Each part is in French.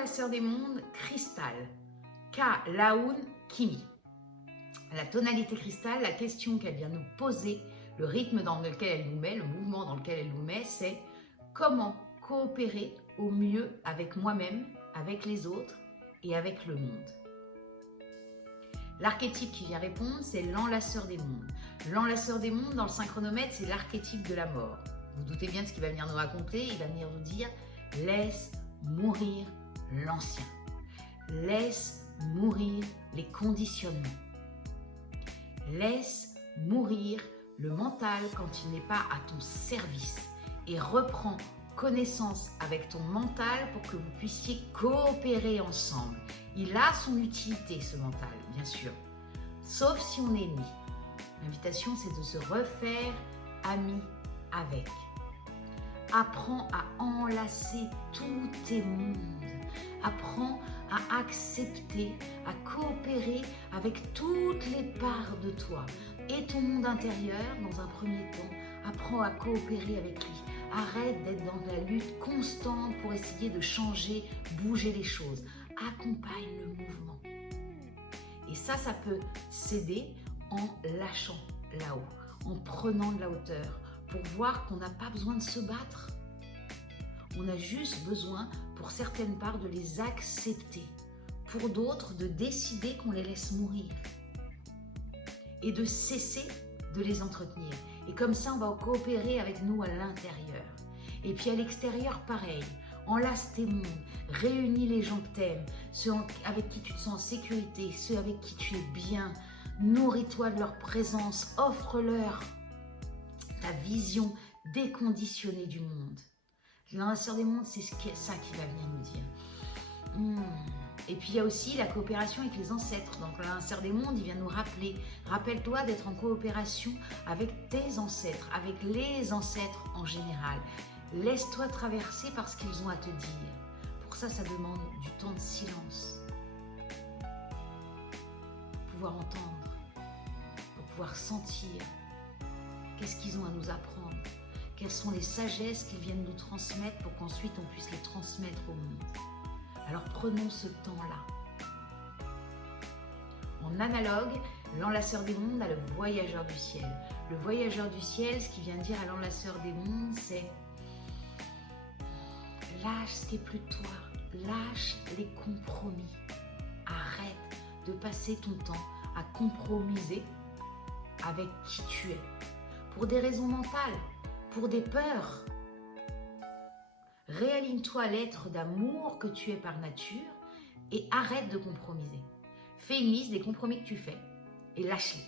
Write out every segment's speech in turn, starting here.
l'enlaceur des mondes, cristal. Ka Laoun Kimi. La tonalité cristal, la question qu'elle vient nous poser, le rythme dans lequel elle nous met, le mouvement dans lequel elle nous met, c'est comment coopérer au mieux avec moi-même, avec les autres et avec le monde. L'archétype qui vient répondre, c'est l'enlaceur des mondes. L'enlaceur des mondes, dans le synchronomètre, c'est l'archétype de la mort. Vous doutez bien de ce qu'il va venir nous raconter. Il va venir nous dire « Laisse mourir l'ancien. Laisse mourir les conditionnements. Laisse mourir le mental quand il n'est pas à ton service. Et reprends connaissance avec ton mental pour que vous puissiez coopérer ensemble. Il a son utilité, ce mental, bien sûr, sauf si on est ennemi. L'invitation, c'est de se refaire ami avec. Apprends à enlacer tous tes mondes. Apprends à accepter, à coopérer avec toutes les parts de toi. Et ton monde intérieur, dans un premier temps, apprends à coopérer avec lui. Arrête d'être dans la lutte constante pour essayer de changer, bouger les choses. Accompagne le mouvement. Et ça peut s'aider en lâchant là-haut, en prenant de la hauteur, pour voir qu'on n'a pas besoin de se battre. On a juste besoin, pour certaines parts, de les accepter. Pour d'autres, de décider qu'on les laisse mourir. Et de cesser de les entretenir. Et comme ça, on va coopérer avec nous à l'intérieur. Et puis à l'extérieur, pareil. Enlace tes mondes, réunis les gens que t'aimes, ceux avec qui tu te sens en sécurité, ceux avec qui tu es bien. Nourris-toi de leur présence, offre-leur ta vision déconditionnée du monde. L'enlaceur des mondes, c'est ça qui va venir nous dire. Et puis il y a aussi la coopération avec les ancêtres. Donc l'enlaceur des mondes, il vient nous rappeler. Rappelle-toi d'être en coopération avec tes ancêtres, avec les ancêtres en général. Laisse-toi traverser par ce qu'ils ont à te dire. Pour ça, ça demande du temps de silence. Pour pouvoir entendre, pour pouvoir sentir. Qu'est-ce qu'ils ont à nous apprendre? Quelles sont les sagesses qu'ils viennent nous transmettre pour qu'ensuite on puisse les transmettre au monde? Alors prenons ce temps-là. En analogue, l'enlaceur des mondes a le voyageur du ciel. Le voyageur du ciel, ce qu'il vient dire à l'enlaceur des mondes, c'est lâche ce qui est plus de toi, lâche les compromis. Arrête de passer ton temps à compromiser avec qui tu es. Pour des raisons mentales, pour des peurs. Réaligne-toi à l'être d'amour que tu es par nature et arrête de compromiser. Fais une liste des compromis que tu fais et lâche-les.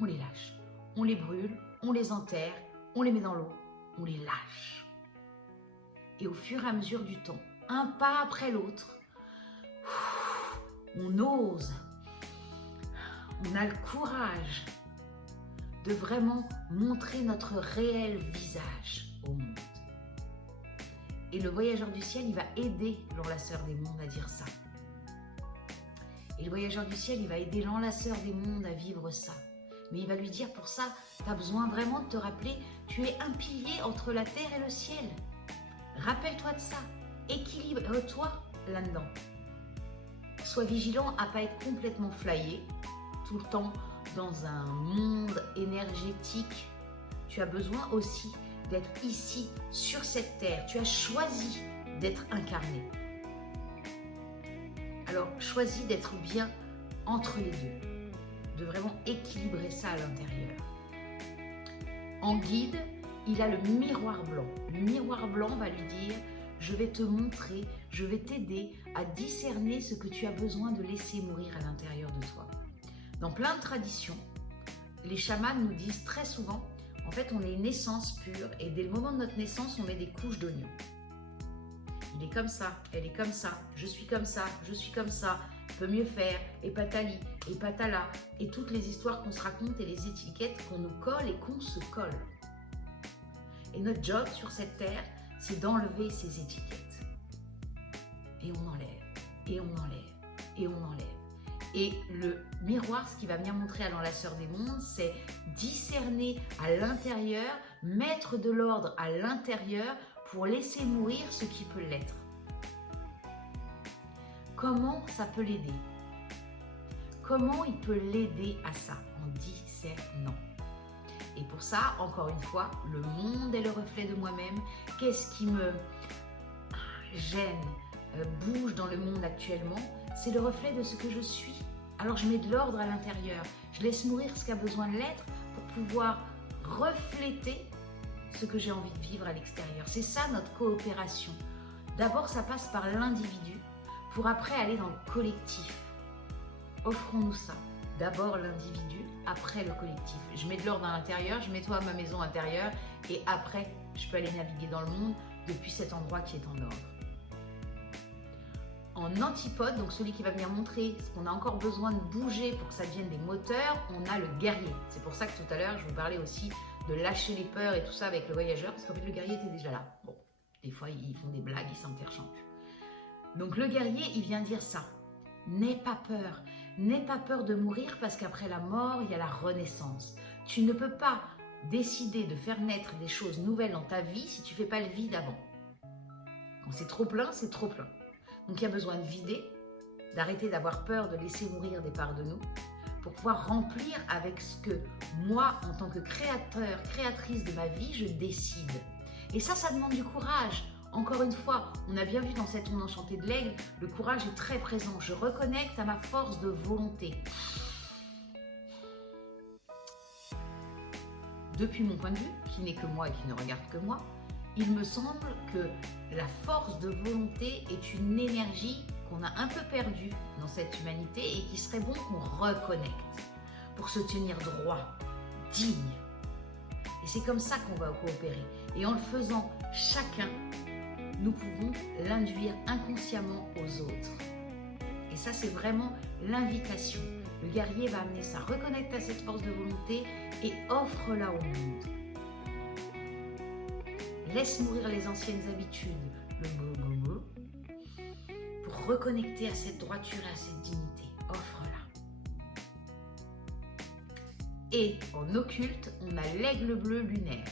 On les lâche, on les brûle, on les enterre, on les met dans l'eau, on les lâche. Et au fur et à mesure du temps, un pas après l'autre, on ose, on a le courage de vraiment montrer notre réel visage au monde. Et le voyageur du ciel, il va aider l'enlaceur des mondes à dire ça. Et le voyageur du ciel, il va aider l'enlaceur des mondes à vivre ça. Mais il va lui dire, pour ça, tu as besoin vraiment de te rappeler, tu es un pilier entre la terre et le ciel. Rappelle-toi de ça. Équilibre-toi là-dedans. Sois vigilant à ne pas être complètement flyé, tout le temps dans un monde énergétique. Tu as besoin aussi d'être ici, sur cette terre. Tu as choisi d'être incarné. Alors, choisis d'être bien entre les deux, de vraiment équilibrer ça à l'intérieur. En guide, il a le miroir blanc. Le miroir blanc va lui dire « Je vais te montrer, je vais t'aider à discerner ce que tu as besoin de laisser mourir à l'intérieur de toi. » Dans plein de traditions, les chamans nous disent très souvent en fait, on est une essence pure et dès le moment de notre naissance, on met des couches d'oignons. Il est comme ça, elle est comme ça, je suis comme ça, je suis comme ça, peut mieux faire, et patali, et patala, et toutes les histoires qu'on se raconte et les étiquettes qu'on nous colle et qu'on se colle. Et notre job sur cette terre, c'est d'enlever ces étiquettes. Et on enlève, et on enlève, et on enlève. Et le miroir, ce qui va venir montrer à l'enlaceur des mondes, c'est discerner à l'intérieur, mettre de l'ordre à l'intérieur pour laisser mourir ce qui peut l'être. comment ça peut l'aider? Comment il peut l'aider à ça en discernant? Et pour ça, encore une fois, le monde est le reflet de moi-même. Qu'est-ce qui me gêne, bouge dans le monde actuellement? C'est le reflet de ce que je suis. Alors je mets de l'ordre à l'intérieur. Je laisse mourir ce qui a besoin de l'être pour pouvoir refléter ce que j'ai envie de vivre à l'extérieur. C'est ça notre coopération. D'abord, ça passe par l'individu pour après aller dans le collectif. Offrons-nous ça. D'abord l'individu, après le collectif. Je mets de l'ordre à l'intérieur, je nettoie ma maison intérieure et après, je peux aller naviguer dans le monde depuis cet endroit qui est en ordre. En antipode, donc celui qui va venir montrer ce qu'on a encore besoin de bouger pour que ça devienne des moteurs, on a le guerrier. C'est pour ça que tout à l'heure, je vous parlais aussi de lâcher les peurs et tout ça avec le voyageur, parce qu'en fait, le guerrier était déjà là. Bon, des fois, ils font des blagues, ils s'interchangent. Donc le guerrier, il vient dire ça. N'aie pas peur. N'aie pas peur de mourir parce qu'après la mort, il y a la renaissance. Tu ne peux pas décider de faire naître des choses nouvelles dans ta vie si tu ne fais pas le vide avant. Quand c'est trop plein, c'est trop plein. Donc il y a besoin de vider, d'arrêter d'avoir peur de laisser mourir des parts de nous pour pouvoir remplir avec ce que moi, en tant que créateur, créatrice de ma vie, je décide. Et ça demande du courage. Encore une fois, on a bien vu dans cette onde enchantée de l'aigle, le courage est très présent. Je reconnecte à ma force de volonté. Depuis mon point de vue, qui n'est que moi et qui ne regarde que moi, il me semble que la force de volonté est une énergie qu'on a un peu perdue dans cette humanité et qui serait bon qu'on reconnecte pour se tenir droit, digne. Et c'est comme ça qu'on va coopérer. Et en le faisant chacun, nous pouvons l'induire inconsciemment aux autres. Et ça, c'est vraiment l'invitation. Le guerrier va amener ça, reconnecte à cette force de volonté et offre-la au monde. Laisse mourir les anciennes habitudes, le mo, pour reconnecter à cette droiture et à cette dignité. Offre-la. Et en occulte, on a l'aigle bleu lunaire.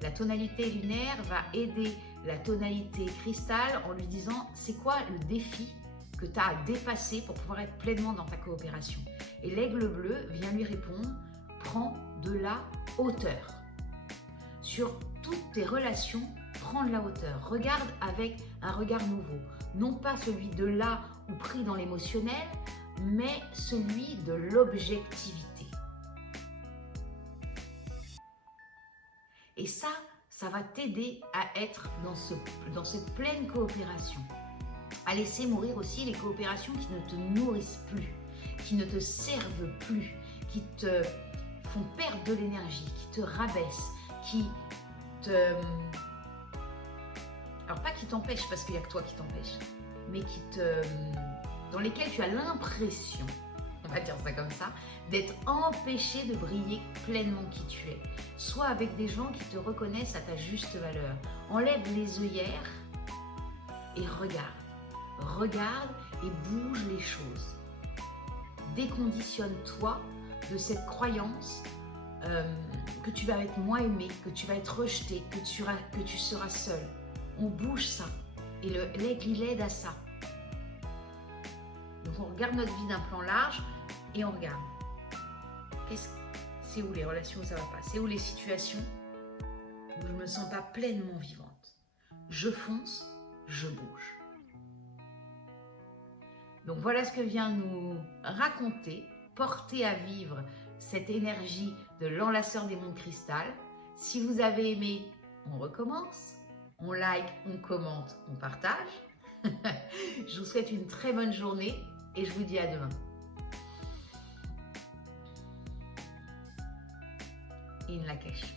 La tonalité lunaire va aider la tonalité cristal en lui disant c'est quoi le défi que tu as à dépasser pour pouvoir être pleinement dans ta coopération. Et l'aigle bleu vient lui répondre prends de la hauteur. Sur toutes tes relations, prends de la hauteur. Regarde avec un regard nouveau. Non pas celui de là ou pris dans l'émotionnel, mais celui de l'objectivité. Et ça va t'aider à être dans cette pleine coopération. À laisser mourir aussi les coopérations qui ne te nourrissent plus, qui ne te servent plus, qui te font perdre de l'énergie, qui te rabaissent, qui te... Alors pas qui t'empêchent, parce qu'il n'y a que toi qui t'empêche, mais dans lesquels tu as l'impression, on va dire ça comme ça, d'être empêché de briller pleinement qui tu es. Soit avec des gens qui te reconnaissent à ta juste valeur. Enlève les œillères et regarde. Regarde et bouge les choses. Déconditionne-toi de cette croyance que tu vas être moins aimé, que tu vas être rejeté, que tu seras seul. On bouge ça. Et l'aigle, il aide à ça. Donc on regarde notre vie d'un plan large et on regarde. C'est où les relations où ça va pas? C'est où les situations où je ne me sens pas pleinement vivante? Je fonce, je bouge. Donc voilà ce que vient nous raconter, porter à vivre cette énergie de l'enlaceur des mondes cristal. Si vous avez aimé, on recommence. On like, on commente, on partage. Je vous souhaite une très bonne journée et je vous dis à demain. In Lakesh.